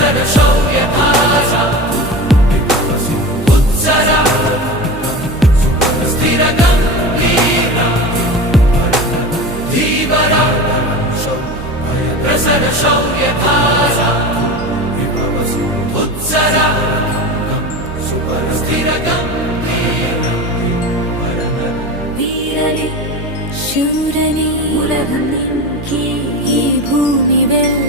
शौर्यधारा उत्सरा स्थिरगम्भीरा धीवरा प्रसर शौर्यधारा उत्सरा स्थिरगम्भीरा वीरने शूरने उलगं